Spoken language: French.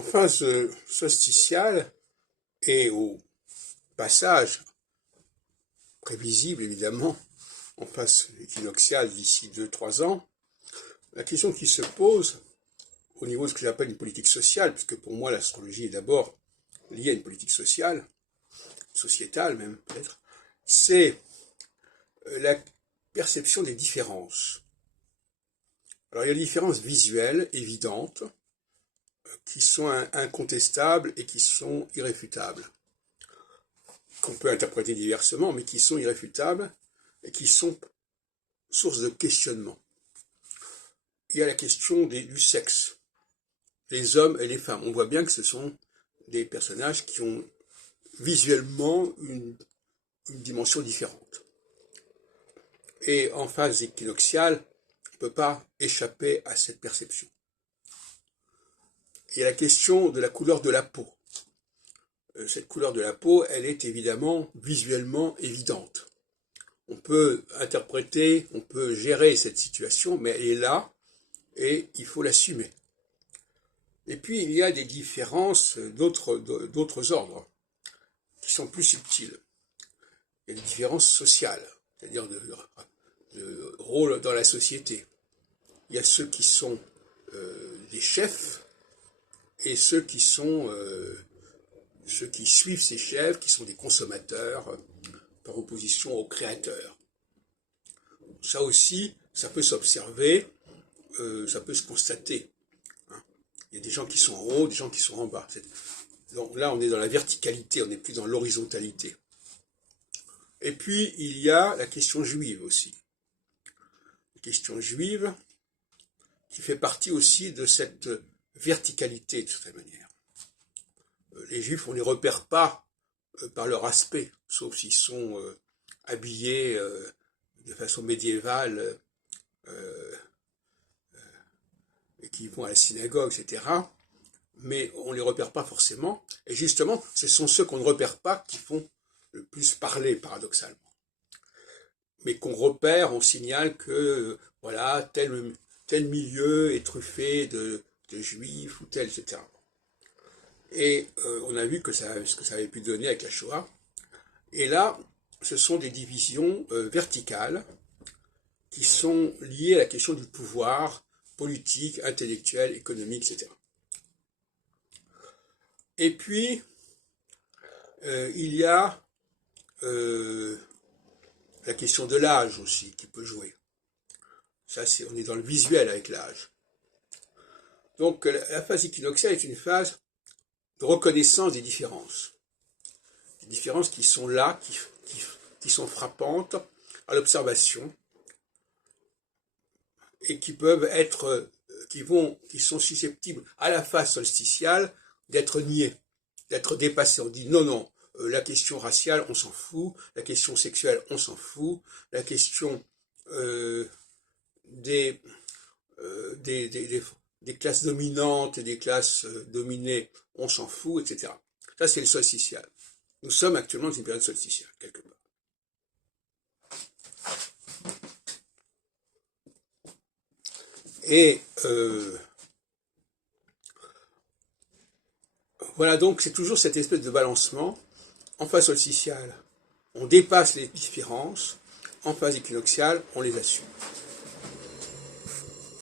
En phase solsticiale et au passage, prévisible évidemment, en phase équinoxiale d'ici 2-3 ans, la question qui se pose au niveau de ce que j'appelle une politique sociale, puisque pour moi l'astrologie est d'abord liée à une politique sociale, sociétale même peut-être, c'est la perception des différences. Alors il y a des différences visuelles évidentes, qui sont incontestables et qui sont irréfutables, qu'on peut interpréter diversement, mais qui sont irréfutables et qui sont source de questionnement. Il y a la question du sexe, les hommes et les femmes. On voit bien que ce sont des personnages qui ont visuellement une dimension différente. Et en phase équinoxiale, on ne peut pas échapper à cette perception. Il y a la question de la couleur de la peau. Cette couleur de la peau, elle est évidemment visuellement évidente. On peut interpréter, on peut gérer cette situation, mais elle est là et il faut l'assumer. Et puis il y a des différences d'autres ordres qui sont plus subtiles. Il y a des différences sociales, c'est-à-dire de rôle dans la société. Il y a ceux qui sont des chefs et ceux qui suivent ces chefs, qui sont des consommateurs, par opposition aux créateurs. Ça aussi, ça peut s'observer, ça peut se constater. Il y a des gens qui sont en haut, des gens qui sont en bas. Donc là, on est dans la verticalité, on n'est plus dans l'horizontalité. Et puis, il y a la question juive aussi. La question juive qui fait partie aussi de cette verticalité, de certaine manière. Les juifs, on ne les repère pas par leur aspect, sauf s'ils sont habillés de façon médiévale et qui vont à la synagogue, etc. Mais on ne les repère pas forcément. Et justement, ce sont ceux qu'on ne repère pas qui font le plus parler, paradoxalement. Mais qu'on repère, on signale que voilà, tel milieu est truffé de juifs ou tel, etc. Et on a vu ce que ça avait pu donner avec la Shoah. Et là, ce sont des divisions verticales qui sont liées à la question du pouvoir politique, intellectuel, économique, etc. Et puis, il y a la question de l'âge aussi qui peut jouer. Ça, on est dans le visuel avec l'âge. Donc, la phase équinoxiale est une phase de reconnaissance des différences. Des différences qui sont là, qui sont frappantes à l'observation et qui peuvent être, qui sont susceptibles à la phase solsticiale d'être niées, d'être dépassées. On dit non, la question raciale, on s'en fout, la question sexuelle, on s'en fout, la question des classes dominantes et des classes dominées, on s'en fout, etc. Ça, c'est le solsticial. Nous sommes actuellement dans une période solsticiale, quelque part. Et voilà, donc c'est toujours cette espèce de balancement. En phase solsticiale, on dépasse les différences. En phase équinoxiale, on les assume.